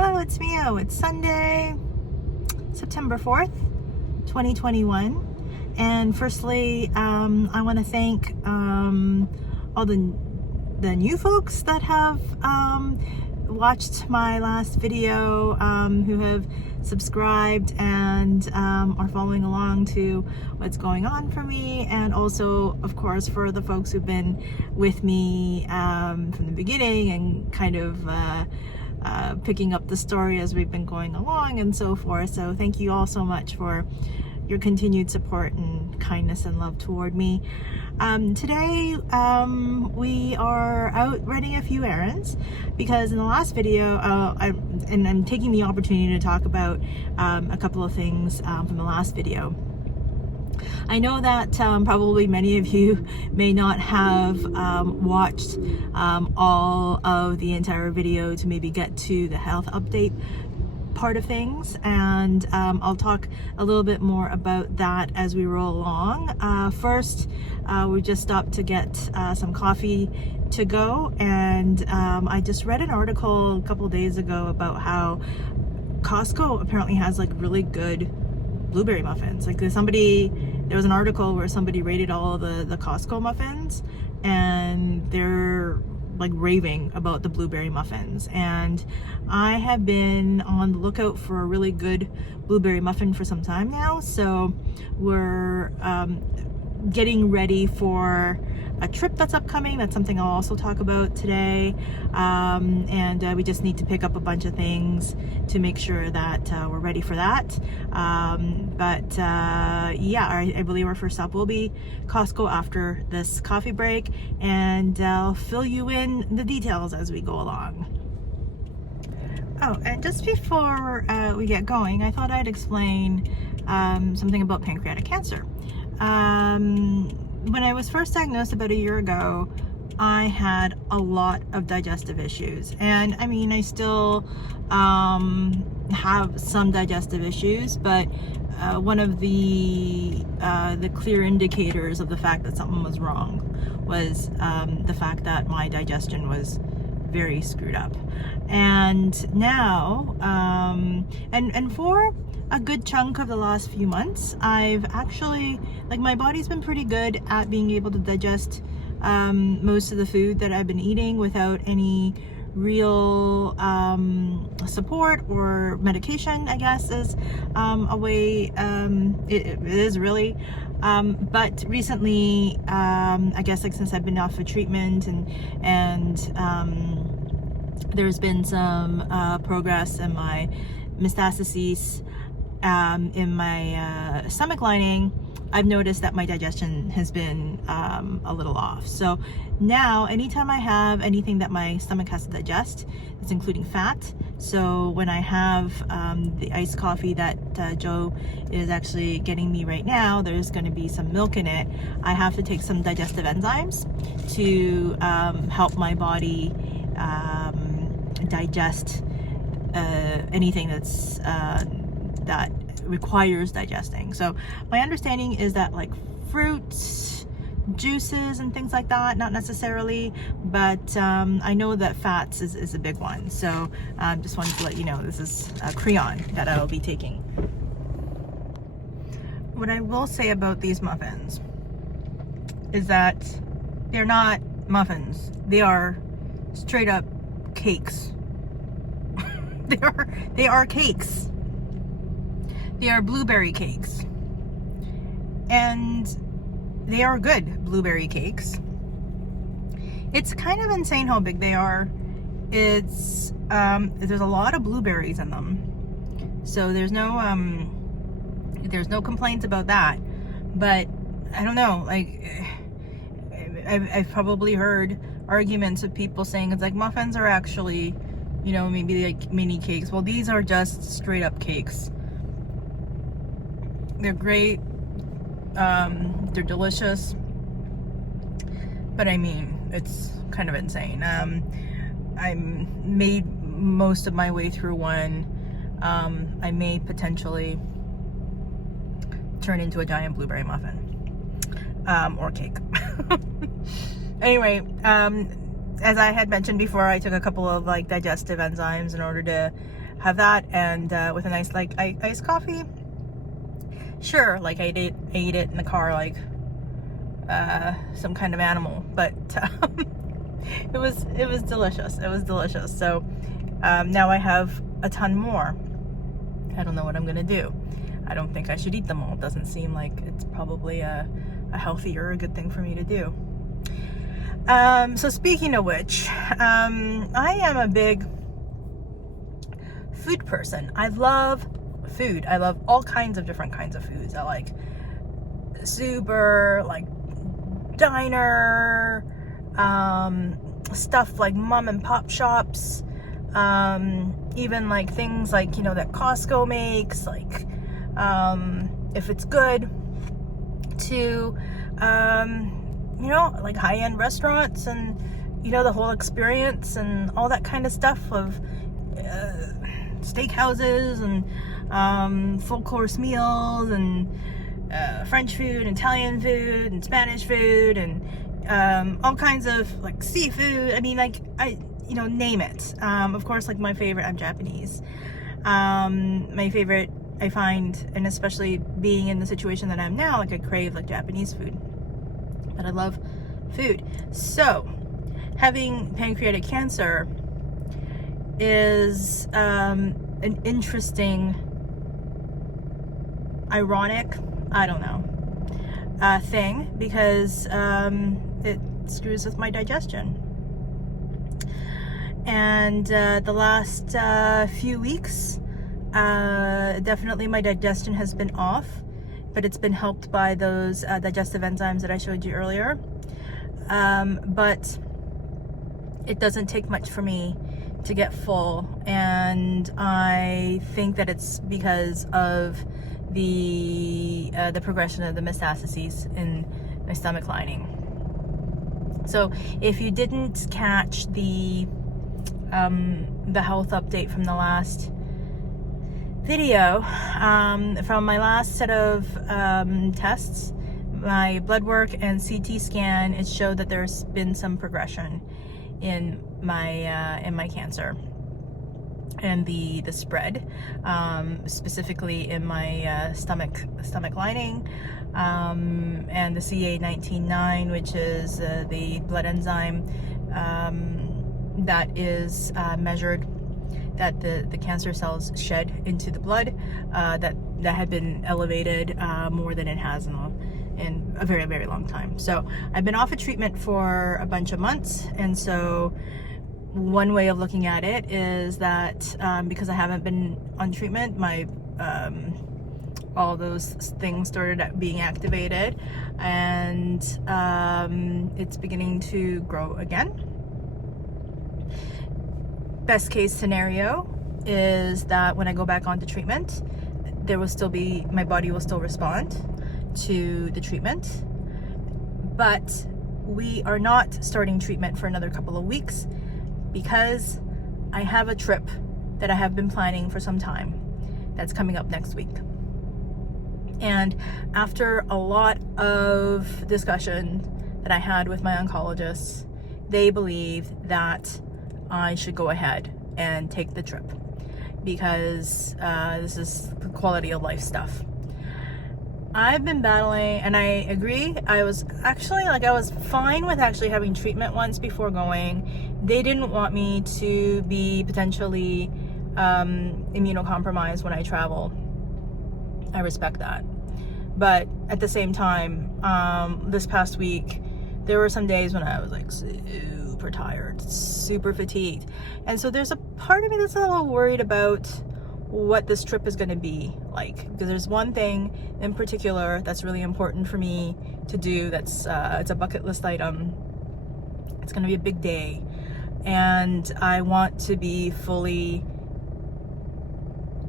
Hello, it's Mio. It's Sunday, September 4th, 2021. And firstly, I want to thank all the new folks that have watched my last video, who have subscribed and are following along to what's going on for me, and also of course for the folks who've been with me from the beginning and kind of picking up the story as we've been going along and so forth. So thank you all so much for your continued support and kindness and love toward me. Today we are out running a few errands because in the last video I'm taking the opportunity to talk about a couple of things from the last video. I know that probably many of you may not have watched all of the entire video to maybe get to the health update part of things, and I'll talk a little bit more about that as we roll along. First, we just stopped to get some coffee to go, and I just read an article a couple days ago about how Costco apparently has like really good blueberry muffins. Like there was an article where somebody rated all of the Costco muffins, and they're like raving about the blueberry muffins. And I have been on the lookout for a really good blueberry muffin for some time now, so we're getting ready for a trip that's upcoming. That's something I'll also talk about today, and we just need to pick up a bunch of things to make sure that we're ready for that. Yeah, I believe our first stop will be Costco after this coffee break, and I'll fill you in the details as we go along. Oh, and just before we get going, I thought I'd explain something about pancreatic cancer. When I was first diagnosed about a year ago, I had a lot of digestive issues, and I mean, I still have some digestive issues, but one of the clear indicators of the fact that something was wrong was the fact that my digestion was very screwed up. And now, and for a good chunk of the last few months, I've actually, like, my body's been pretty good at being able to digest most of the food that I've been eating without any real support or medication, I guess is a way it is really. But recently, I guess, like, since I've been off of treatment and there's been some progress in my metastases in my stomach lining, I've noticed that my digestion has been a little off. So now anytime I have anything that my stomach has to digest, it's including fat. So when I have the iced coffee that Joe is actually getting me right now, there's going to be some milk in it. I have to take some digestive enzymes to help my body digest anything that's that requires digesting. So my understanding is that, like, fruits, juices and things like that, not necessarily, but I know that fats is a big one. So just wanted to let you know this is a Creon that I'll be taking. What I will say about these muffins is that they're not muffins. They are straight up cakes. They are cakes. They are blueberry cakes, and they are good blueberry cakes. It's kind of insane how big they are. It's there's a lot of blueberries in them, so there's no complaints about that. But I don't know, like, I've probably heard arguments of people saying it's like muffins are actually, you know, maybe like mini cakes. Well, these are just straight up cakes. They're great, they're delicious, but I mean, it's kind of insane. I made most of my way through one. I may potentially turn into a giant blueberry muffin, or cake. Anyway, as I had mentioned before, I took a couple of, like, digestive enzymes in order to have that, and with a nice like iced coffee. Sure, like I ate it in the car like some kind of animal, but it was delicious. It was delicious. So now I have a ton more. I don't know what I'm gonna do. I don't think I should eat them all. It doesn't seem like it's probably a healthy or a good thing for me to do. So speaking of which, I am a big food person. I love food. I love all kinds of different kinds of foods. I like super, like diner, stuff like mom and pop shops, even like things like, you know, that Costco makes, like, if it's good, to, you know, like high-end restaurants, and, you know, the whole experience and all that kind of stuff of steakhouses and full course meals and French food, Italian food, and Spanish food, and all kinds of like seafood. I mean, like, you know, name it. Of course, like my favorite, I'm Japanese. My favorite, I find, and especially being in the situation that I'm now, like I crave like Japanese food. But I love food. So, having pancreatic cancer is an interesting, ironic, I don't know, thing, because it screws with my digestion. And the last few weeks, definitely my digestion has been off, but it's been helped by those digestive enzymes that I showed you earlier. But it doesn't take much for me to get full, and I think that it's because of the progression of the metastases in my stomach lining. So if you didn't catch the health update from the last video, from my last set of tests, my blood work and CT scan, it showed that there's been some progression in my cancer and the spread, specifically in my stomach lining, and the CA19-9, which is the blood enzyme that is measured, that the cancer cells shed into the blood, that had been elevated more than it has in a very, very long time. So I've been off of treatment for a bunch of months, and so one way of looking at it is that because I haven't been on treatment, my all those things started being activated, and it's beginning to grow again. Best case scenario is that when I go back onto treatment, there will still be, my body will still respond to the treatment, but we are not starting treatment for another couple of weeks because I have a trip that I have been planning for some time that's coming up next week. And after a lot of discussion that I had with my oncologists, they believe that I should go ahead and take the trip because this is quality of life stuff. I've been battling, and I agree, I was fine with actually having treatment once before going. They didn't want me to be potentially immunocompromised when I travel. I respect that. But at the same time, this past week, there were some days when I was like super tired, super fatigued. And so there's a part of me that's a little worried about what this trip is going to be like, because there's one thing in particular that's really important for me to do. That's it's a bucket list item. It's going to be a big day, and I want to be fully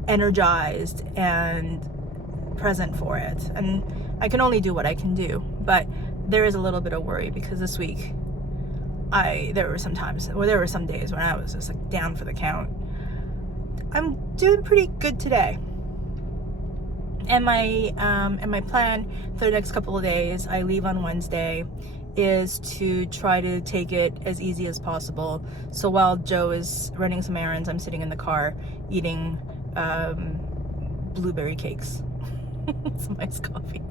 energized and present for it. And I can only do what I can do, but there is a little bit of worry because this week there were some days when I was just like down for the count. I'm doing pretty good today. And my plan for the next couple of days, I leave on Wednesday, is to try to take it as easy as possible. So while Joe is running some errands, I'm sitting in the car eating blueberry cakes. Some iced coffee.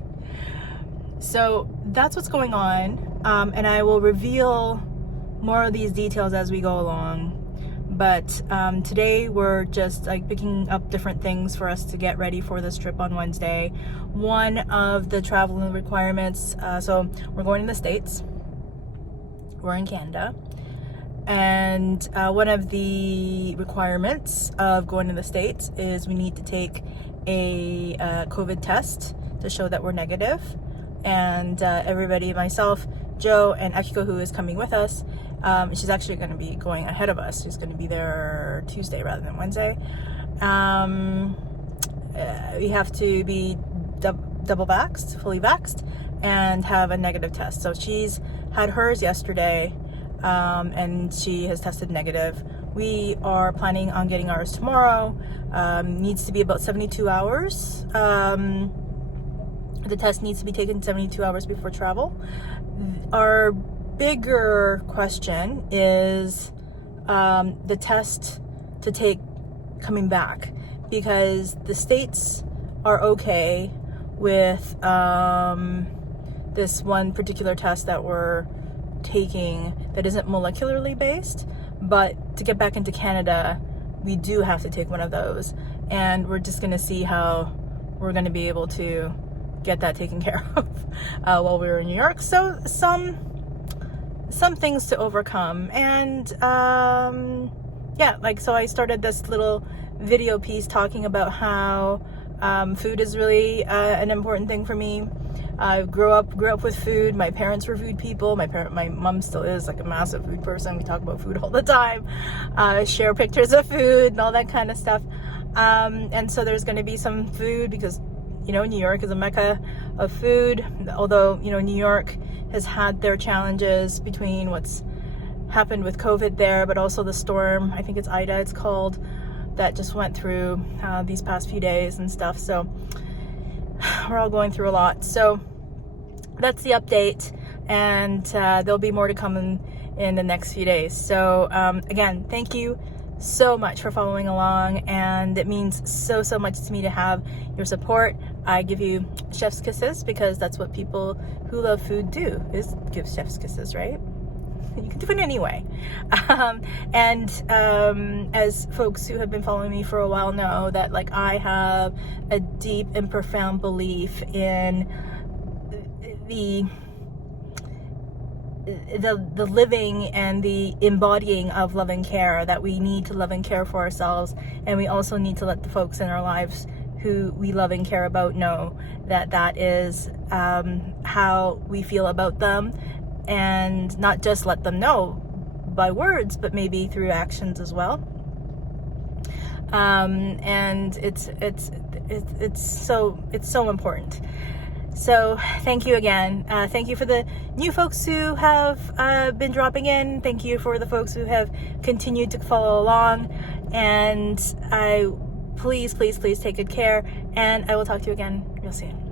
So that's what's going on, and I will reveal more of these details as we go along. But today we're just like picking up different things for us to get ready for this trip on Wednesday. One of the travel requirements, so we're going to the States. We're in Canada. And one of the requirements of going to the States is we need to take a COVID test to show that we're negative. And everybody, myself, Joe, and Akiko, who is coming with us, she's actually going to be going ahead of us. She's going to be there Tuesday rather than Wednesday. We have to be double vaxxed, fully vaxxed, and have a negative test. So she's had hers yesterday, and she has tested negative. We are planning on getting ours tomorrow. Needs to be about 72 hours. The test needs to be taken 72 hours before travel. Our bigger question is the test to take coming back, because the States are okay with this one particular test that we're taking that isn't molecularly based, but to get back into Canada we do have to take one of those, and we're just going to see how we're going to be able to get that taken care of while we were in New York. So some things to overcome, and yeah, like, so I started this little video piece talking about how food is really an important thing for me. I grew up with food. My parents were food people. My mom still is like a massive food person. We talk about food all the time, share pictures of food and all that kind of stuff. And so there's going to be some food because, you know, New York is a mecca of food. Although, you know, New York has had their challenges between what's happened with COVID there, but also the storm, I think it's Ida, it's called, that just went through these past few days and stuff. So we're all going through a lot. So that's the update, and there'll be more to come in the next few days. So again, thank you so much for following along, and it means so much to me to have your support. I give you chef's kisses because that's what people who love food do, is give chef's kisses, right? You can do it anyway. As folks who have been following me for a while know, that like I have a deep and profound belief in the living and the embodying of love and care, that we need to love and care for ourselves, and we also need to let the folks in our lives who we love and care about know that that is how we feel about them, and not just let them know by words, but maybe through actions as well. And it's so important. So thank you again. Thank you for the new folks who have been dropping in. Thank you for the folks who have continued to follow along. And please take good care. And I will talk to you again real soon.